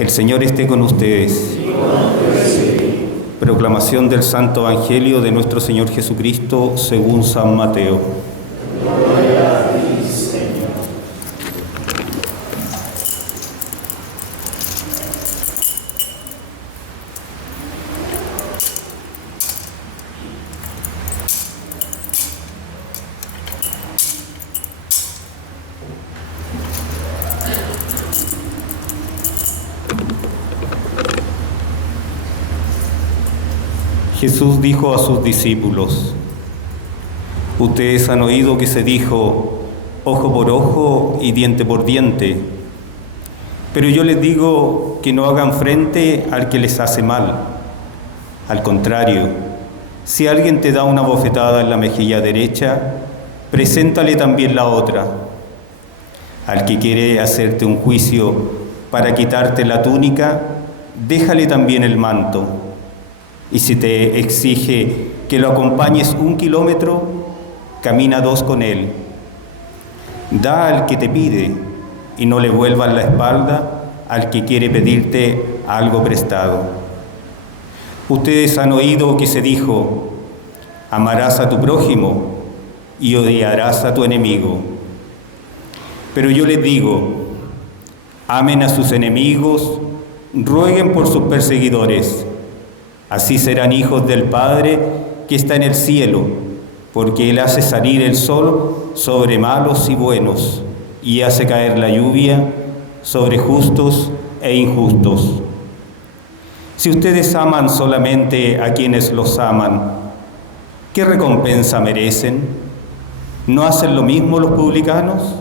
El Señor esté con ustedes. Proclamación del Santo Evangelio de nuestro Señor Jesucristo según San Mateo. Gloria a ti, Señor. Jesús dijo a sus discípulos: ustedes han oído que se dijo ojo por ojo y diente por diente, pero yo les digo que no hagan frente al que les hace mal. Al contrario, si alguien te da una bofetada en la mejilla derecha, preséntale también la otra. Al que quiere hacerte un juicio para quitarte la túnica, déjale también el manto. Y si te exige que lo acompañes 1 kilómetro, camina 2 con él. Da al que te pide y no le vuelvas la espalda al que quiere pedirte algo prestado. Ustedes han oído que se dijo: amarás a tu prójimo y odiarás a tu enemigo. Pero yo les digo: amen a sus enemigos, rueguen por sus perseguidores. Así serán hijos del Padre que está en el cielo, porque Él hace salir el sol sobre malos y buenos, y hace caer la lluvia sobre justos e injustos. Si ustedes aman solamente a quienes los aman, ¿qué recompensa merecen? ¿No hacen lo mismo los publicanos?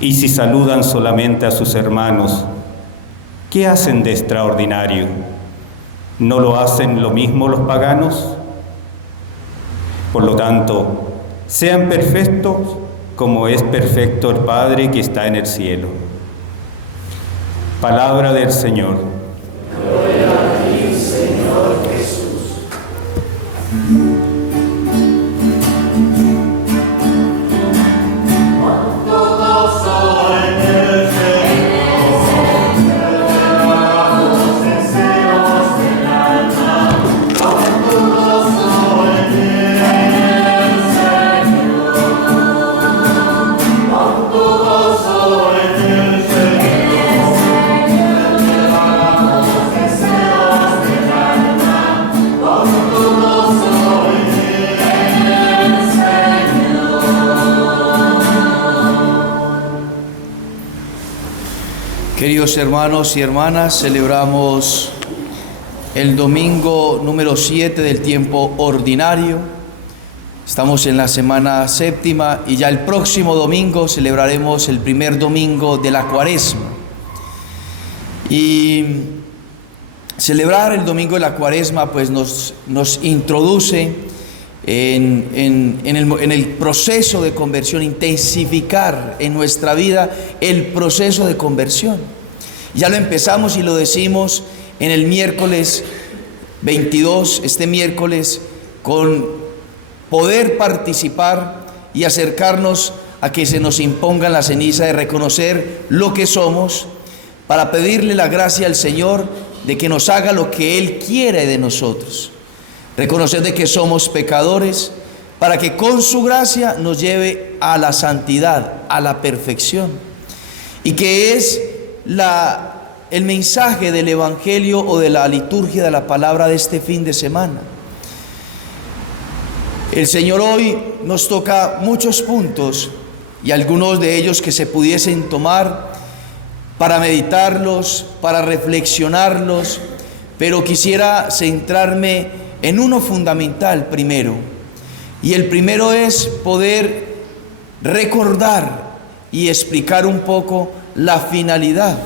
Y si saludan solamente a sus hermanos, ¿qué hacen de extraordinario? ¿No lo hacen lo mismo los paganos? Por lo tanto, sean perfectos como es perfecto el Padre que está en el cielo. Palabra del Señor. Gloria a ti, Señor Jesús. Queridos hermanos y hermanas, celebramos el domingo número 7 del tiempo ordinario. Estamos en la semana séptima y ya el próximo domingo celebraremos el primer domingo de la Cuaresma. Y celebrar el domingo de la Cuaresma pues nos introduce en el proceso de conversión, intensificar en nuestra vida el proceso de conversión. Ya lo empezamos y lo decimos en el miércoles 22, este miércoles, con poder participar y acercarnos a que se nos imponga la ceniza de reconocer lo que somos, para pedirle la gracia al Señor de que nos haga lo que Él quiere de nosotros. Reconocer de que somos pecadores, para que con su gracia nos lleve a la santidad, a la perfección. Y que es el mensaje del Evangelio o de la liturgia de la palabra de este fin de semana. El Señor hoy nos toca muchos puntos y algunos de ellos que se pudiesen tomar para meditarlos, para reflexionarlos, pero quisiera centrarme en uno fundamental primero. Y el primero es poder recordar y explicar un poco la finalidad,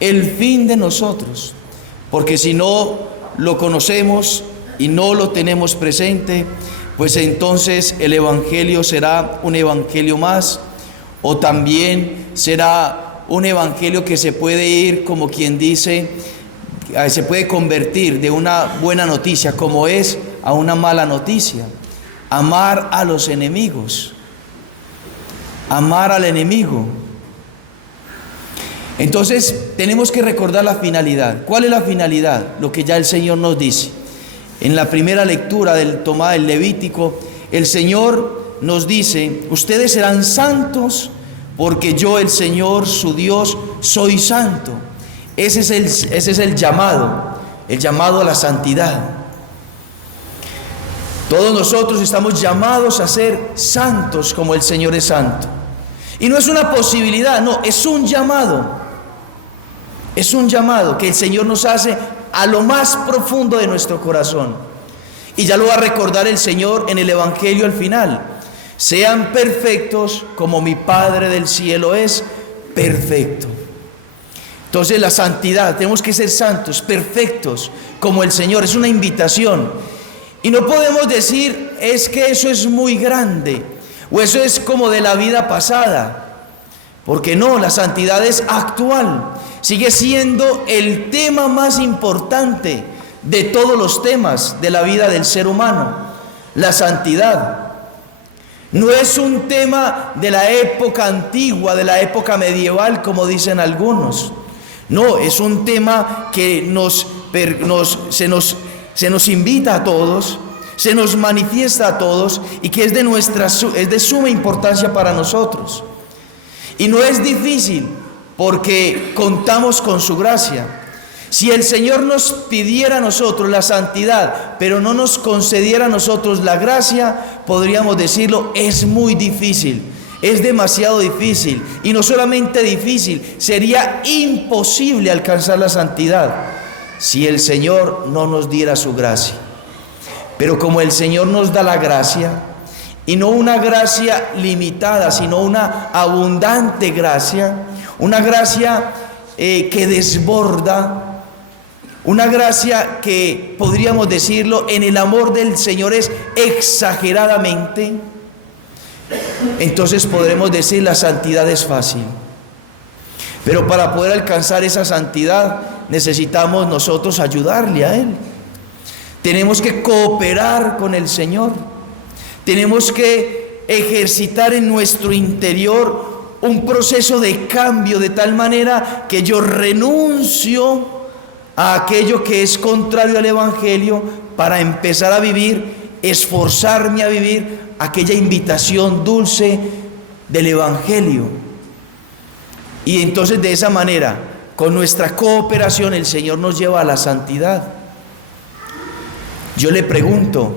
el fin de nosotros, porque si no lo conocemos y no lo tenemos presente, pues entonces el Evangelio será un Evangelio más, o también será un Evangelio que se puede ir, como quien dice, se puede convertir de una buena noticia, como es, a una mala noticia. Amar a los enemigos, amar al enemigo. Entonces tenemos que recordar la finalidad. ¿Cuál es la finalidad? Lo que ya el Señor nos dice. En la primera lectura tomada del Levítico, el Señor nos dice: ustedes serán santos porque yo, el Señor, su Dios, soy santo. Ese es el llamado a la santidad. Todos nosotros estamos llamados a ser santos como el Señor es santo. Y no es una posibilidad, no, es un llamado. Es un llamado que el Señor nos hace a lo más profundo de nuestro corazón. Y ya lo va a recordar el Señor en el Evangelio al final. Sean perfectos como mi Padre del cielo es perfecto. Entonces la santidad, tenemos que ser santos, perfectos como el Señor. Es una invitación. Y no podemos decir, es que eso es muy grande, o eso es como de la vida pasada. Porque no, la santidad es actual. Sigue siendo el tema más importante de todos los temas de la vida del ser humano. La santidad. No es un tema de la época antigua, de la época medieval, como dicen algunos. No, es un tema que se nos invita a todos, se nos manifiesta a todos y que es de suma importancia para nosotros. Y no es difícil porque contamos con su gracia. Si el Señor nos pidiera a nosotros la santidad, pero no nos concediera a nosotros la gracia, podríamos decirlo, es muy difícil, es demasiado difícil. Y no solamente difícil, sería imposible alcanzar la santidad si el Señor no nos diera su gracia. Pero como el Señor nos da la gracia, y no una gracia limitada, sino una abundante gracia, una gracia que desborda, una gracia que podríamos decirlo, en el amor del Señor es exageradamente, entonces podremos decir la santidad es fácil. Pero para poder alcanzar esa santidad necesitamos nosotros ayudarle a Él. Tenemos que cooperar con el Señor. Tenemos que ejercitar en nuestro interior un proceso de cambio de tal manera que yo renuncio a aquello que es contrario al Evangelio para empezar a vivir, esforzarme a vivir aquella invitación dulce del Evangelio. Y entonces de esa manera, con nuestra cooperación, el Señor nos lleva a la santidad. Yo le pregunto,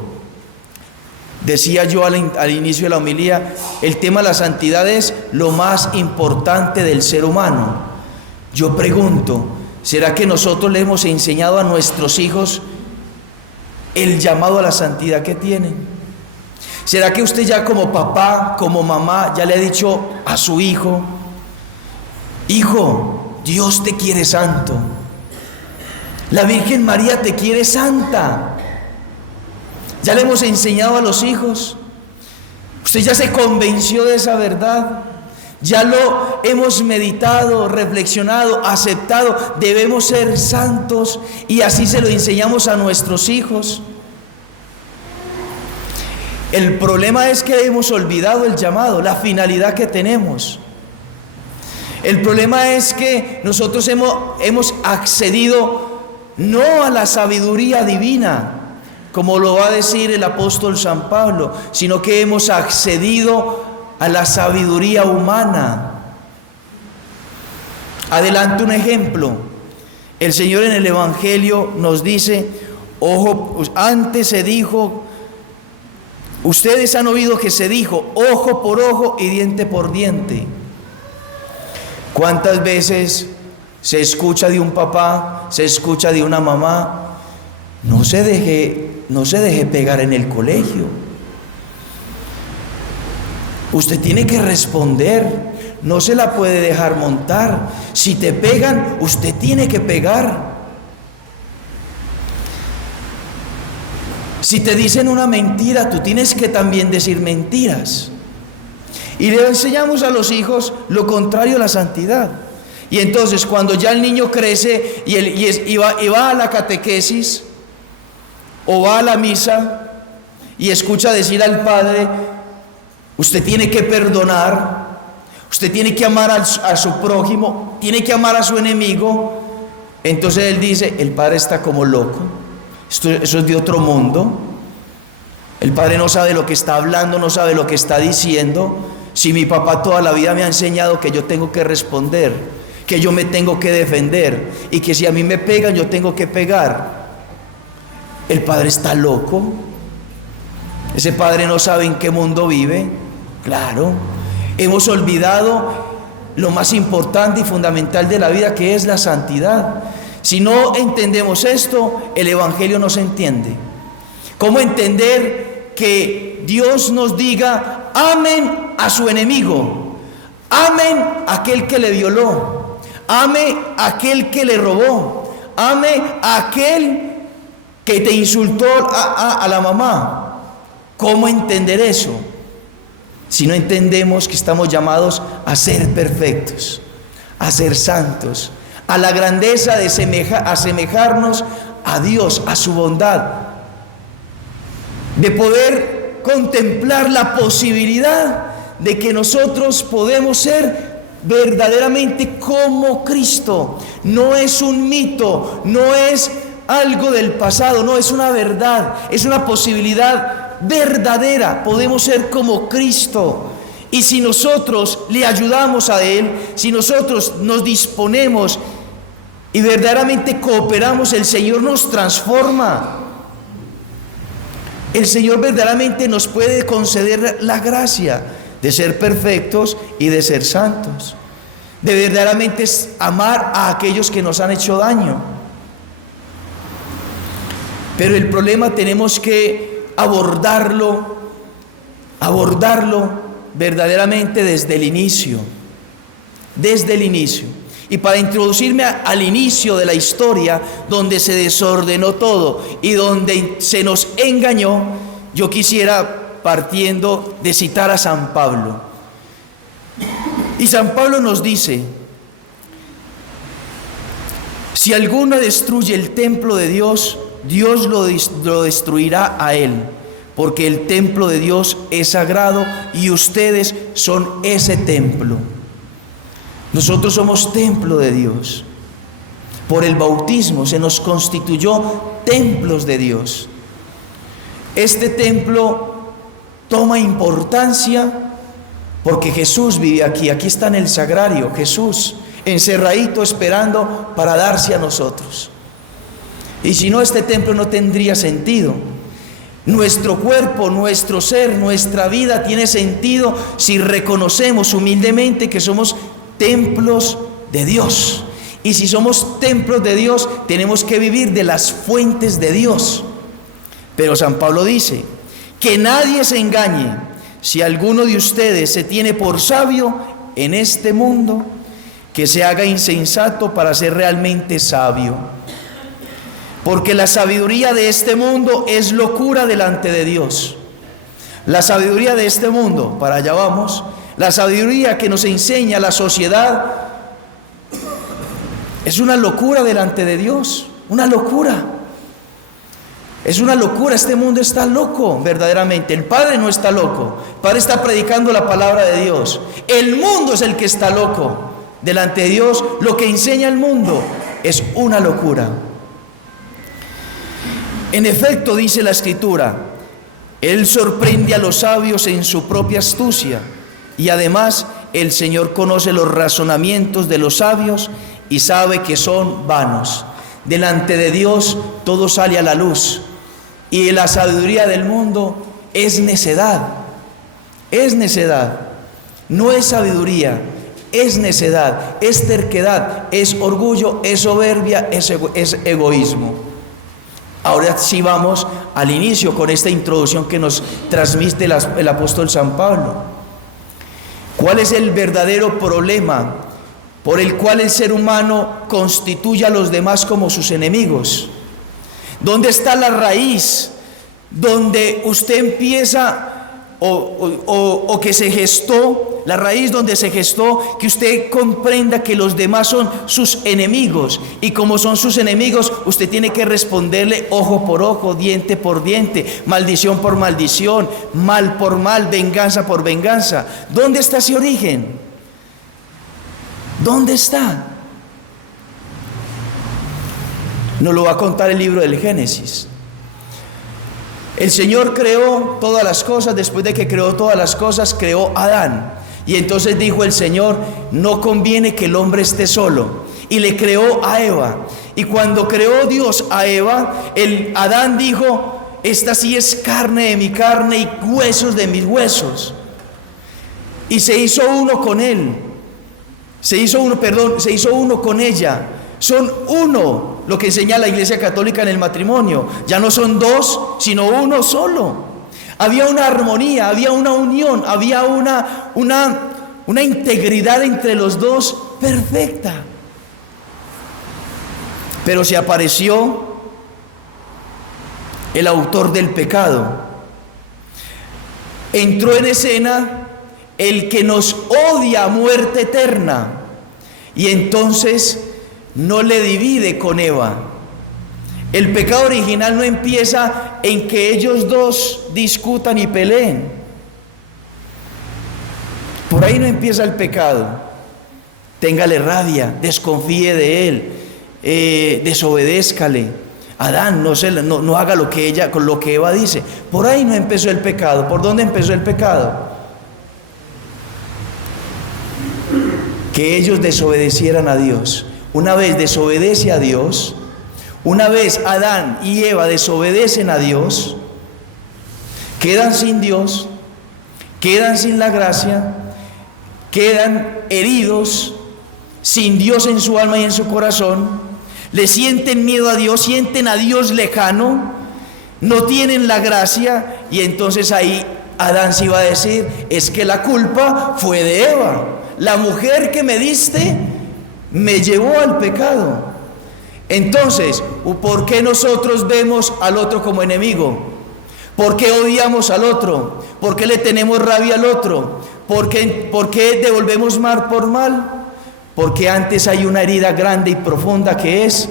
decía yo al inicio de la homilía, el tema de la santidad es lo más importante del ser humano. Yo pregunto, ¿será que nosotros le hemos enseñado a nuestros hijos el llamado a la santidad que tienen? ¿Será que usted ya como papá, como mamá, ya le ha dicho a su hijo, hijo, Dios te quiere santo, la Virgen María te quiere santa? ¿Ya le hemos enseñado a los hijos? ¿Usted ya se convenció de esa verdad? ¿Ya lo hemos meditado, reflexionado, aceptado? Debemos ser santos y así se lo enseñamos a nuestros hijos. El problema es que hemos olvidado el llamado, la finalidad que tenemos. El problema es que nosotros hemos accedido no a la sabiduría divina, como lo va a decir el apóstol San Pablo, sino que hemos accedido a la sabiduría humana. Adelanto un ejemplo. El Señor en el Evangelio nos dice, ojo, antes se dijo, ustedes han oído que se dijo, ojo por ojo y diente por diente. ¿Cuántas veces se escucha de un papá, se escucha de una mamá? No se deje pegar en el colegio. Usted tiene que responder, no se la puede dejar montar. Si te pegan, usted tiene que pegar. Si te dicen una mentira, tú tienes que también decir mentiras. Y le enseñamos a los hijos lo contrario a la santidad. Y entonces cuando ya el niño crece y va a la catequesis o va a la misa y escucha decir al padre, usted tiene que perdonar, usted tiene que amar a su prójimo, tiene que amar a su enemigo. Entonces él dice, el padre está como loco, eso es de otro mundo. El padre no sabe lo que está hablando, no sabe lo que está diciendo. Si mi papá toda la vida me ha enseñado que yo tengo que responder, que yo me tengo que defender y que si a mí me pegan yo tengo que pegar. El padre está loco. Ese padre no sabe en qué mundo vive. Claro, hemos olvidado lo más importante y fundamental de la vida, que es la santidad. Si no entendemos esto, el evangelio no se entiende. ¿Cómo entender que Dios nos diga, amen a su enemigo, amen a aquel que le violó, ame a aquel que le robó, ame a aquel que te insultó a la mamá? ¿Cómo entender eso? Si no entendemos que estamos llamados a ser perfectos, a ser santos, a la grandeza de asemejarnos a Dios, a su bondad, de poder contemplar la posibilidad de que nosotros podemos ser verdaderamente como Cristo. No es un mito, no es algo del pasado, no, es una verdad, es una posibilidad verdadera. Podemos ser como Cristo. Y si nosotros le ayudamos a Él, si nosotros nos disponemos y verdaderamente cooperamos, el Señor nos transforma. El Señor verdaderamente nos puede conceder la gracia de ser perfectos y de ser santos, de verdaderamente amar a aquellos que nos han hecho daño. Pero el problema tenemos que abordarlo verdaderamente desde el inicio. Y para introducirme al inicio de la historia, donde se desordenó todo y donde se nos engañó, yo quisiera, partiendo de citar a San Pablo. Y San Pablo nos dice: si alguno destruye el templo de Dios, Dios lo destruirá a él, porque el templo de Dios es sagrado y ustedes son ese templo. Nosotros somos templo de Dios. Por el bautismo se nos constituyó templos de Dios. Este templo toma importancia porque Jesús vive aquí. Aquí está en el sagrario Jesús, encerradito esperando para darse a nosotros. Y si no, este templo no tendría sentido. Nuestro cuerpo, nuestro ser, nuestra vida tiene sentido si reconocemos humildemente que somos templos de Dios. Y si somos templos de Dios, tenemos que vivir de las fuentes de Dios. Pero San Pablo dice: que nadie se engañe. Si alguno de ustedes se tiene por sabio en este mundo, que se haga insensato para ser realmente sabio. Porque la sabiduría de este mundo es locura delante de Dios. La sabiduría de este mundo, para allá vamos, la sabiduría que nos enseña la sociedad, es una locura delante de Dios. Una locura. Es una locura. Este mundo está loco, verdaderamente. El Padre no está loco. El Padre está predicando la palabra de Dios. El mundo es el que está loco delante de Dios. Lo que enseña el mundo es una locura. En efecto, dice la Escritura, Él sorprende a los sabios en su propia astucia, y además el Señor conoce los razonamientos de los sabios y sabe que son vanos. Delante de Dios todo sale a la luz, y la sabiduría del mundo es necedad. Es necedad. No es sabiduría, es necedad, es terquedad, es orgullo, es soberbia, es egoísmo. Ahora sí vamos al inicio con esta introducción que nos transmite el apóstol San Pablo. ¿Cuál es el verdadero problema por el cual el ser humano constituye a los demás como sus enemigos? ¿Dónde está la raíz donde usted empieza o que se gestó, la raíz donde se gestó que usted comprenda que los demás son sus enemigos, y como son sus enemigos, usted tiene que responderle ojo por ojo, diente por diente, maldición por maldición, mal por mal, venganza por venganza? ¿Dónde está ese origen? ¿Dónde está? Nos lo va a contar el libro del Génesis. El Señor creó todas las cosas. Después de que creó todas las cosas, creó a Adán. Y entonces dijo el Señor: no conviene que el hombre esté solo. Y le creó a Eva. Y cuando creó Dios a Eva, Adán dijo: esta sí es carne de mi carne y huesos de mis huesos. Y se hizo uno con él. Se hizo uno con ella. Son uno, lo que enseña la Iglesia Católica en el matrimonio. Ya no son dos, sino uno solo. Había una armonía, había una unión, había una integridad entre los dos perfecta. Pero se apareció el autor del pecado. Entró en escena el que nos odia a muerte eterna. Y entonces no le divide con Eva. El pecado original no empieza en que ellos dos discutan y peleen. Por ahí no empieza el pecado. Téngale rabia, desconfíe de él, desobedézcale. Adán, no haga con lo que Eva dice. Por ahí no empezó el pecado. ¿Por dónde empezó el pecado? Que ellos desobedecieran a Dios. Una vez desobedece a Dios, una vez Adán y Eva desobedecen a Dios, quedan sin Dios, quedan sin la gracia, quedan heridos, sin Dios en su alma y en su corazón, le sienten miedo a Dios, sienten a Dios lejano, no tienen la gracia, y entonces ahí Adán se iba a decir: es que la culpa fue de Eva, la mujer que me diste me llevó al pecado. Entonces, ¿por qué nosotros vemos al otro como enemigo? ¿Por qué odiamos al otro? ¿Por qué le tenemos rabia al otro? ¿Por qué devolvemos mal por mal? Porque antes hay una herida grande y profunda, que es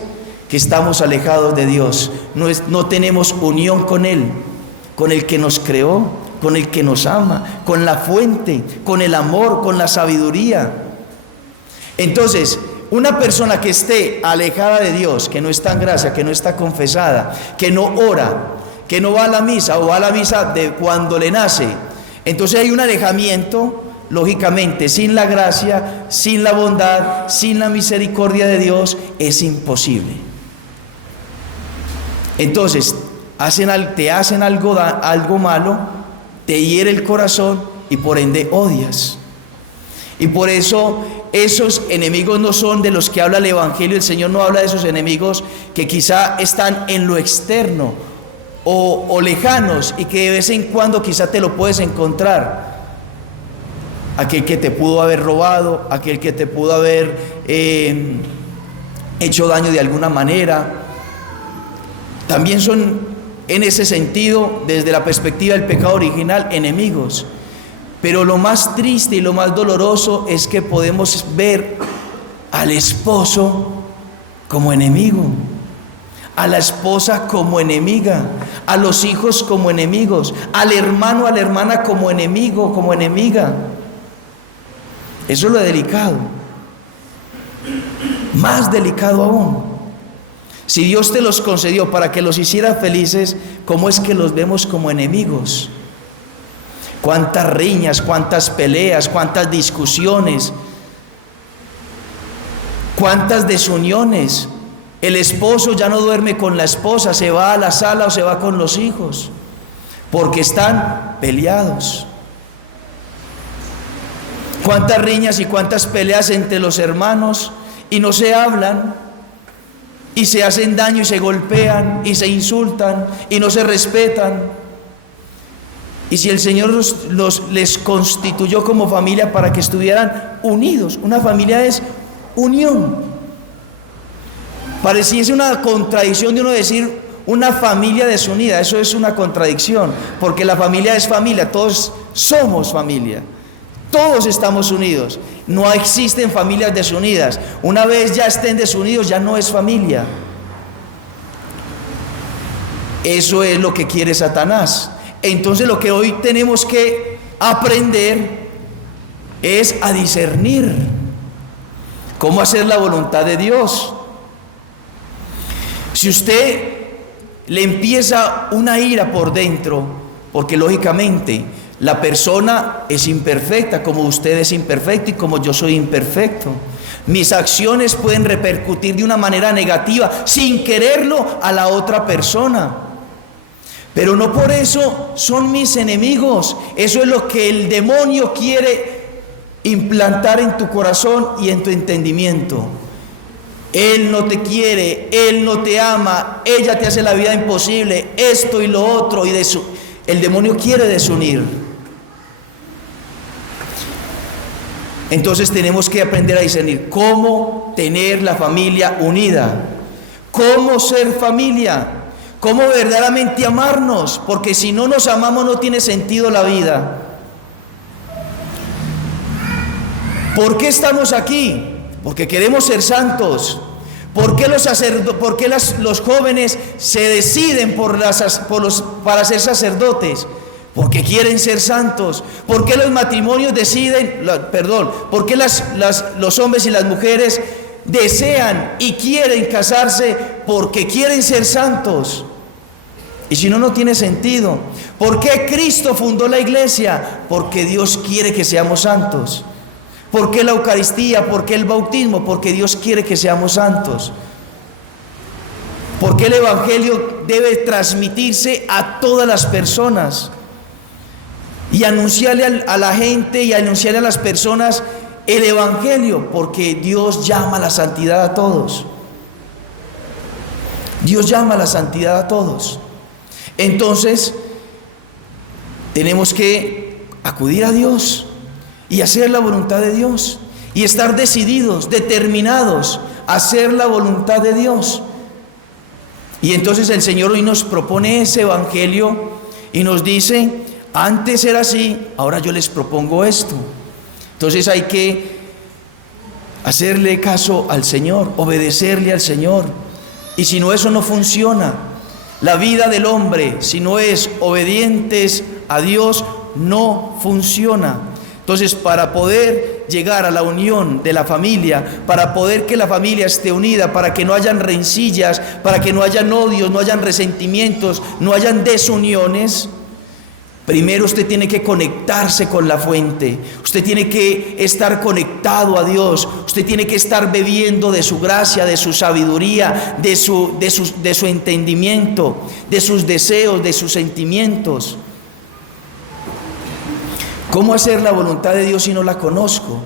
que estamos alejados de Dios. No tenemos unión con Él, con el que nos creó, con el que nos ama, con la fuente, con el amor, con la sabiduría. Entonces, una persona que esté alejada de Dios, que no está en gracia, que no está confesada, que no ora, que no va a la misa, o va a la misa de cuando le nace, entonces hay un alejamiento, lógicamente. Sin la gracia, sin la bondad, sin la misericordia de Dios, es imposible. Entonces, te hacen algo malo, te hiere el corazón y por ende odias. Y por eso esos enemigos no son de los que habla el Evangelio. El Señor no habla de esos enemigos que quizá están en lo externo o lejanos, y que de vez en cuando quizá te lo puedes encontrar. Aquel que te pudo haber robado, aquel que te pudo haber hecho daño de alguna manera. También son, en ese sentido, desde la perspectiva del pecado original, enemigos. Pero lo más triste y lo más doloroso es que podemos ver al esposo como enemigo, a la esposa como enemiga, a los hijos como enemigos, al hermano, a la hermana como enemigo, como enemiga. Eso es lo delicado. Más delicado aún. Si Dios te los concedió para que los hiciera felices, ¿cómo es que los vemos como enemigos? Cuántas riñas, cuántas peleas, cuántas discusiones, cuántas desuniones. El esposo ya no duerme con la esposa, se va a la sala o se va con los hijos, porque están peleados. Cuántas riñas y cuántas peleas entre los hermanos, y no se hablan, y se hacen daño y se golpean y se insultan y no se respetan. Y si el Señor les constituyó como familia para que estuvieran unidos, una familia es unión. Pareciese una contradicción de uno decir una familia desunida. Eso es una contradicción, porque la familia es familia, todos somos familia, todos estamos unidos. No existen familias desunidas. Una vez ya estén desunidos, ya no es familia. Eso es lo que quiere Satanás. Entonces lo que hoy tenemos que aprender es a discernir, ¿Cómo hacer la voluntad de Dios? Si usted le empieza una ira por dentro, porque lógicamente la persona es imperfecta, como usted es imperfecto y como yo soy imperfecto. Mis acciones pueden repercutir de una manera negativa, sin quererlo, a la otra persona. Pero no por eso son mis enemigos. Eso es lo que el demonio quiere implantar en tu corazón y en tu entendimiento. Él no te quiere, Él no te ama, ella te hace la vida imposible, esto y lo otro, y el demonio quiere desunir. Entonces tenemos que aprender a discernir cómo tener la familia unida, cómo ser familia, cómo verdaderamente amarnos, porque si no nos amamos no tiene sentido la vida. ¿Por qué estamos aquí? Porque queremos ser santos. ¿Por qué los jóvenes se deciden para ser sacerdotes? Porque quieren ser santos. ¿Por qué los matrimonios por qué los hombres y las mujeres desean y quieren casarse? Porque quieren ser santos. Y si no, no tiene sentido. ¿Por qué Cristo fundó la iglesia? Porque Dios quiere que seamos santos. ¿Por qué la Eucaristía? ¿Por qué el bautismo? Porque Dios quiere que seamos santos. ¿Por qué el Evangelio debe transmitirse a todas las personas? Y anunciarle a la gente y anunciarle a las personas el Evangelio, porque Dios llama a la santidad a todos. Dios llama a la santidad a todos. Entonces, tenemos que acudir a Dios y hacer la voluntad de Dios, y estar decididos, determinados a hacer la voluntad de Dios. Y entonces el Señor hoy nos propone ese Evangelio y nos dice: antes era así, ahora yo les propongo esto. Entonces hay que hacerle caso al Señor, obedecerle al Señor. Y si no, eso no funciona. La vida del hombre, si no es obedientes a Dios, no funciona. Entonces, para poder llegar a la unión de la familia, para poder que la familia esté unida, para que no hayan rencillas, para que no hayan odios, no hayan resentimientos, no hayan desuniones, primero usted tiene que conectarse con la fuente. Usted tiene que estar conectado a Dios. Usted tiene que estar bebiendo de su gracia, de su sabiduría, de su entendimiento, de sus deseos, de sus sentimientos. ¿Cómo hacer la voluntad de Dios si no la conozco?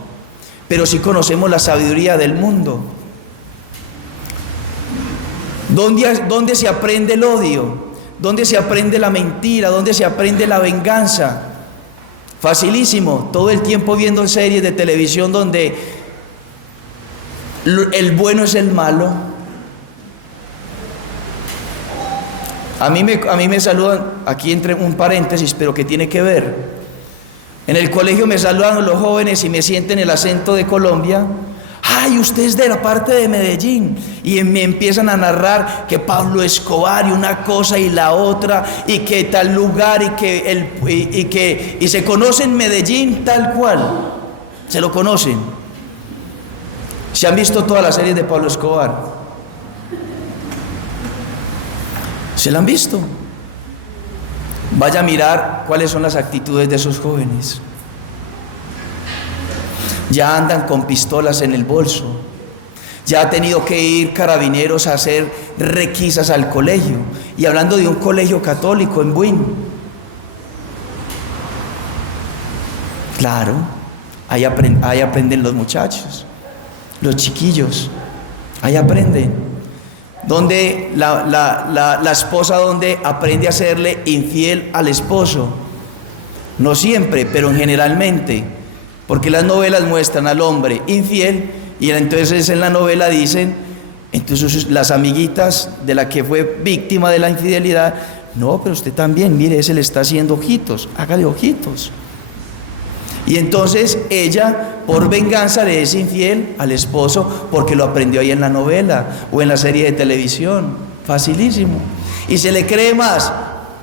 Pero si conocemos la sabiduría del mundo. ¿Dónde se aprende el odio? ¿Dónde se aprende la mentira? ¿Dónde se aprende la venganza? Facilísimo, todo el tiempo viendo series de televisión donde el bueno es el malo. A mí me saludan, aquí entre un paréntesis, pero que tiene que ver. En el colegio me saludan los jóvenes y me sienten el acento de Colombia. ¡Ay, usted es de la parte de Medellín! Y me empiezan a narrar que Pablo Escobar y una cosa y la otra, y que tal lugar, y se conocen Medellín tal cual. Se lo conocen. ¿Se han visto todas las series de Pablo Escobar? ¿Se la han visto? Vaya a mirar cuáles son las actitudes de esos jóvenes. Ya andan con pistolas en el bolso. Ya ha tenido que ir carabineros a hacer requisas al colegio. Y hablando de un colegio católico en Buin. Claro, ahí aprenden los muchachos, los chiquillos. Ahí aprenden. Donde la esposa donde aprende a serle infiel al esposo. No siempre, pero generalmente, porque las novelas muestran al hombre infiel, y entonces en la novela dicen, entonces las amiguitas de la que fue víctima de la infidelidad: no, pero usted también, mire, ese le está haciendo ojitos, hágale ojitos. Y entonces ella, por venganza, le es infiel al esposo porque lo aprendió ahí en la novela o en la serie de televisión. Facilísimo. Y se le cree más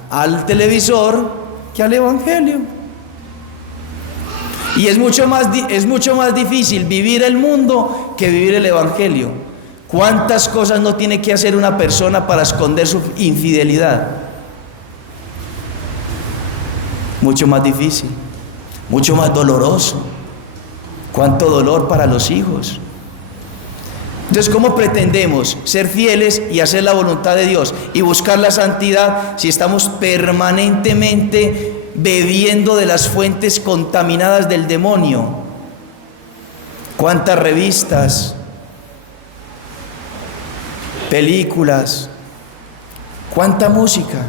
al televisor que al Evangelio. Y es mucho más difícil vivir el mundo que vivir el Evangelio. ¿Cuántas cosas no tiene que hacer una persona para esconder su infidelidad? Mucho más difícil, mucho más doloroso. ¿Cuánto dolor para los hijos? Entonces, ¿cómo pretendemos ser fieles y hacer la voluntad de Dios y buscar la santidad si estamos permanentemente bebiendo de las fuentes contaminadas del demonio? ¿Cuántas revistas, películas, cuánta música?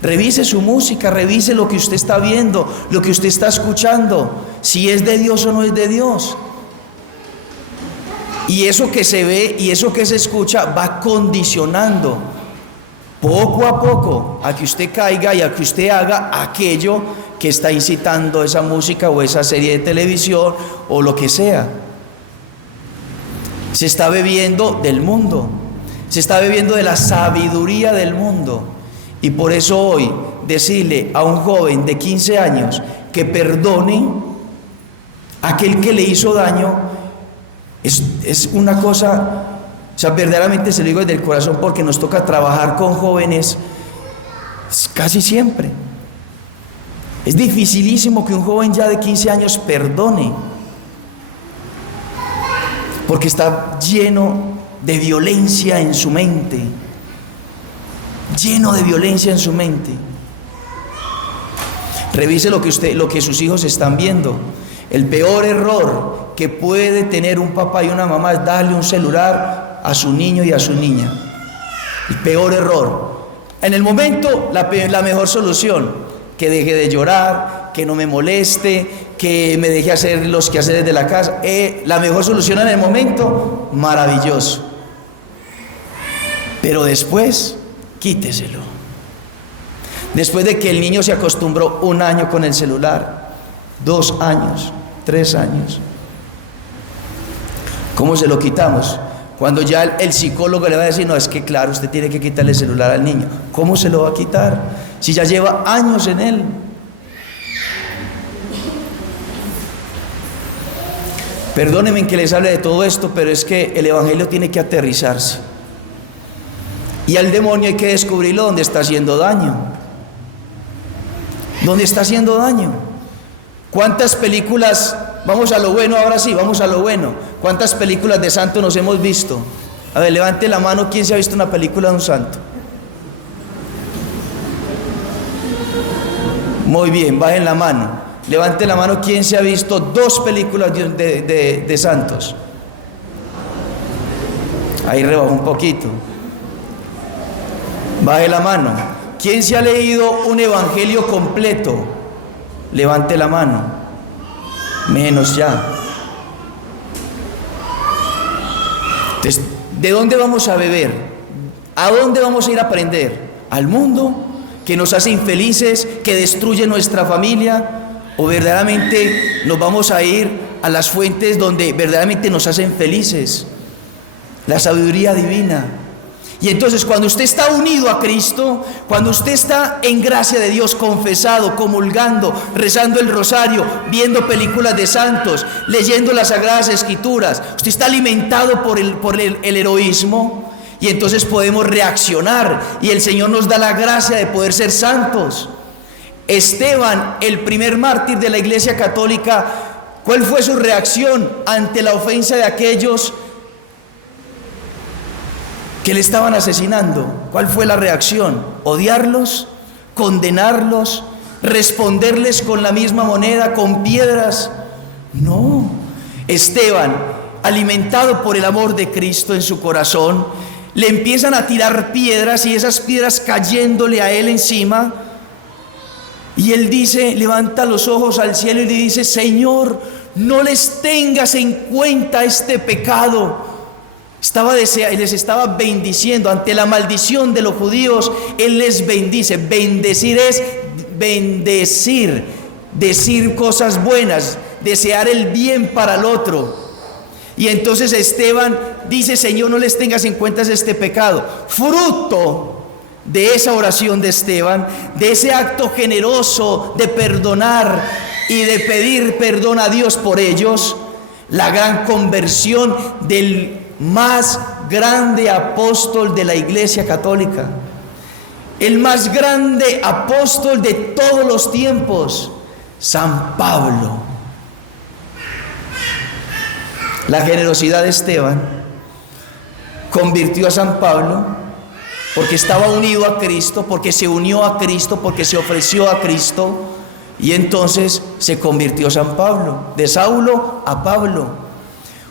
Revise su música, revise lo que usted está viendo, lo que usted está escuchando, si es de Dios o no es de Dios. Y eso que se ve y eso que se escucha va condicionando poco a poco a que usted caiga y a que usted haga aquello que está incitando esa música o esa serie de televisión o lo que sea. Se está bebiendo del mundo, se está bebiendo de la sabiduría del mundo. Y por eso hoy decirle a un joven de 15 años que perdone a aquel que le hizo daño es una cosa, o sea, verdaderamente se lo digo desde el corazón, porque nos toca trabajar con jóvenes casi siempre. Es dificilísimo que un joven ya de 15 años perdone, porque está lleno de violencia en su mente, lleno de violencia en su mente. Revise lo que sus hijos están viendo. El peor error que puede tener un papá y una mamá es darle un celular a su niño y a su niña. El peor error. En el momento, la mejor solución: que deje de llorar, que no me moleste, que me deje hacer los quehaceres de la casa. La mejor solución en el momento, maravilloso. Pero después, quíteselo. Después de que el niño se acostumbró 1 año con el celular, 2 años, 3 años, ¿cómo se lo quitamos? Cuando ya el psicólogo le va a decir, no, es que claro, usted tiene que quitarle el celular al niño. ¿Cómo se lo va a quitar si ya lleva años en él? Perdónenme que les hable de todo esto, pero es que el Evangelio tiene que aterrizarse. Y al demonio hay que descubrirlo donde está haciendo daño. ¿Dónde está haciendo daño? ¿Cuántas películas, vamos a lo bueno ahora sí, vamos a lo bueno, cuántas películas de santos nos hemos visto? A ver, levante la mano, ¿quién se ha visto una película de un santo? Muy bien, bajen la mano. Levante la mano, ¿quién se ha visto 2 películas de santos? Ahí rebajó un poquito. Baje la mano. ¿Quién se ha leído un evangelio completo? Levante la mano. Menos ya. Entonces, ¿de dónde vamos a beber? ¿A dónde vamos a ir a aprender? ¿Al mundo que nos hace infelices, que destruye nuestra familia? ¿O verdaderamente nos vamos a ir a las fuentes donde verdaderamente nos hacen felices? La sabiduría divina. Y entonces, cuando usted está unido a Cristo, cuando usted está en gracia de Dios, confesado, comulgando, rezando el rosario, viendo películas de santos, leyendo las Sagradas Escrituras, usted está alimentado por el heroísmo, y entonces podemos reaccionar, y el Señor nos da la gracia de poder ser santos. Esteban, el primer mártir de la Iglesia Católica, ¿cuál fue su reacción ante la ofensa de aquellos que le estaban asesinando? ¿Cuál fue la reacción? ¿Odiarlos? ¿Condenarlos? ¿Responderles con la misma moneda, con piedras? No. Esteban, alimentado por el amor de Cristo en su corazón, le empiezan a tirar piedras, y esas piedras cayéndole a él encima, y él dice, levanta los ojos al cielo y le dice: Señor, no les tengas en cuenta este pecado. Les estaba bendiciendo ante la maldición de los judíos. Él les bendice. Bendecir es bendecir, decir cosas buenas, desear el bien para el otro. Y entonces Esteban dice: Señor, no les tengas en cuenta este pecado. Fruto de esa oración de Esteban, de ese acto generoso de perdonar y de pedir perdón a Dios por ellos, la gran conversión del más grande apóstol de la Iglesia Católica, el más grande apóstol de todos los tiempos, San Pablo. La generosidad de Esteban convirtió a San Pablo porque estaba unido a Cristo, porque se unió a Cristo, porque se ofreció a Cristo, y entonces se convirtió San Pablo, de Saulo a Pablo.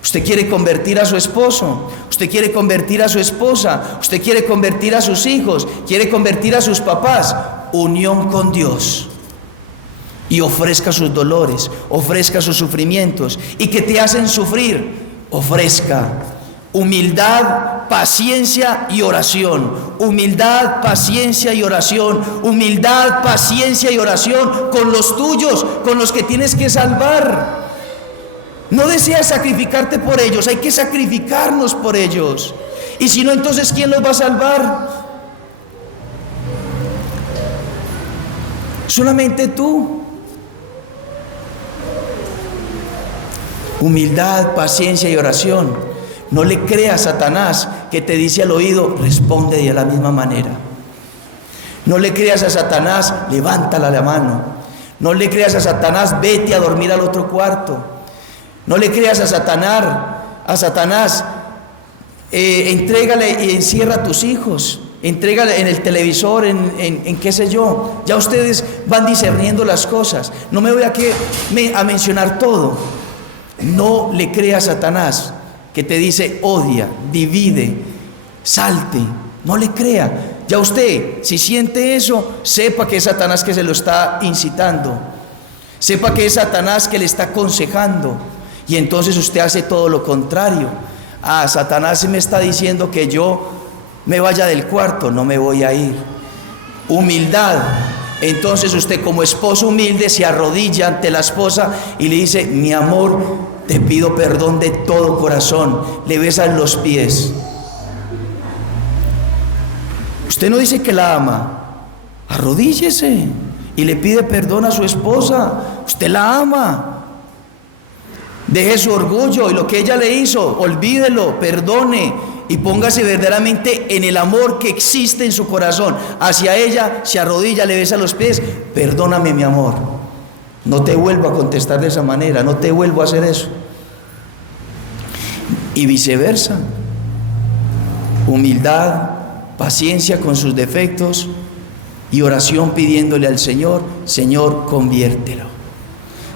Usted quiere convertir a su esposo, usted quiere convertir a su esposa, usted quiere convertir a sus hijos, quiere convertir a sus papás. Unión con Dios. Y ofrezca sus dolores, ofrezca sus sufrimientos, y que te hacen sufrir, ofrezca humildad, paciencia y oración. Humildad, paciencia y oración. Humildad, paciencia y oración con los tuyos, con los que tienes que salvar. No deseas sacrificarte por ellos, hay que sacrificarnos por ellos. Y si no, entonces ¿quién los va a salvar? Solamente tú. Humildad, paciencia y oración. No le creas a Satanás que te dice al oído, responde de la misma manera. No le creas a Satanás, levántala la mano. No le creas a Satanás, vete a dormir al otro cuarto. No le creas a Satanás, entrégale y encierra a tus hijos, entrégale en el televisor, en qué sé yo. Ya ustedes van discerniendo las cosas. No me voy a mencionar todo. No le creas a Satanás que te dice odia, divide, salte. No le crea. Ya usted, si siente eso, sepa que es Satanás que se lo está incitando. Sepa que es Satanás que le está aconsejando. Y entonces usted hace todo lo contrario. Satanás me está diciendo que yo me vaya del cuarto, no me voy a ir. Humildad. Entonces usted como esposo humilde se arrodilla ante la esposa y le dice, mi amor, te pido perdón de todo corazón. Le besan los pies. Usted no dice que la ama. Arrodíllese y le pide perdón a su esposa. Usted la ama. Deje su orgullo y lo que ella le hizo, olvídelo, perdone y póngase verdaderamente en el amor que existe en su corazón. Hacia ella se arrodilla, le besa los pies. Perdóname, mi amor. No te vuelvo a contestar de esa manera, no te vuelvo a hacer eso. Y viceversa. Humildad, paciencia con sus defectos y oración pidiéndole al Señor, Señor, conviértelo.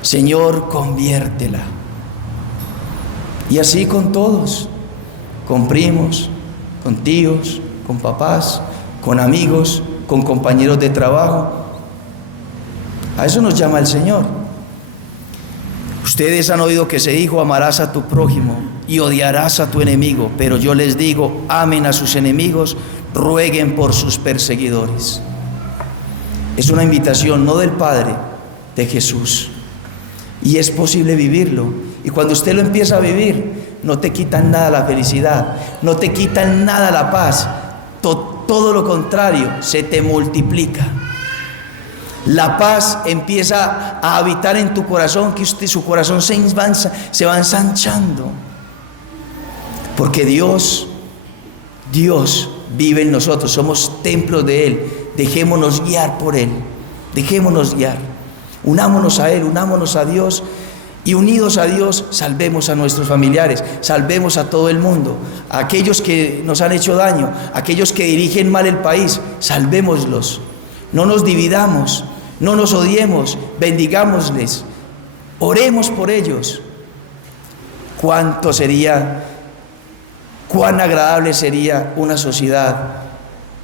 Señor, conviértela. Y así con todos, con primos, con tíos, con papás, con amigos, con compañeros de trabajo. A eso nos llama el Señor. Ustedes han oído que se dijo, amarás a tu prójimo y odiarás a tu enemigo, pero yo les digo, amen a sus enemigos, rueguen por sus perseguidores. Es una invitación no del Padre, de Jesús. Y es posible vivirlo. Y cuando usted lo empieza a vivir, no te quitan nada la felicidad, no te quitan nada la paz. Todo lo contrario, se te multiplica. La paz empieza a habitar en tu corazón, que su corazón se va ensanchando. Porque Dios vive en nosotros, somos templos de Él. Dejémonos guiar por Él, dejémonos guiar. Unámonos a Él, unámonos a Dios. Y unidos a Dios, salvemos a nuestros familiares, salvemos a todo el mundo, a aquellos que nos han hecho daño, a aquellos que dirigen mal el país, salvémoslos. No nos dividamos, no nos odiemos, bendigámosles, oremos por ellos. Cuán agradable sería una sociedad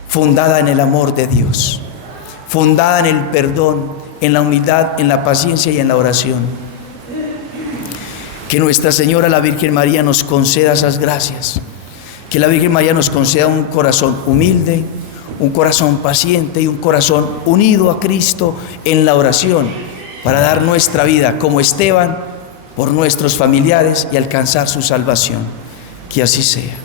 fundada en el amor de Dios, fundada en el perdón, en la humildad, en la paciencia y en la oración. Que Nuestra Señora, la Virgen María, nos conceda esas gracias. Que la Virgen María nos conceda un corazón humilde, un corazón paciente y un corazón unido a Cristo en la oración, para dar nuestra vida como Esteban por nuestros familiares y alcanzar su salvación. Que así sea.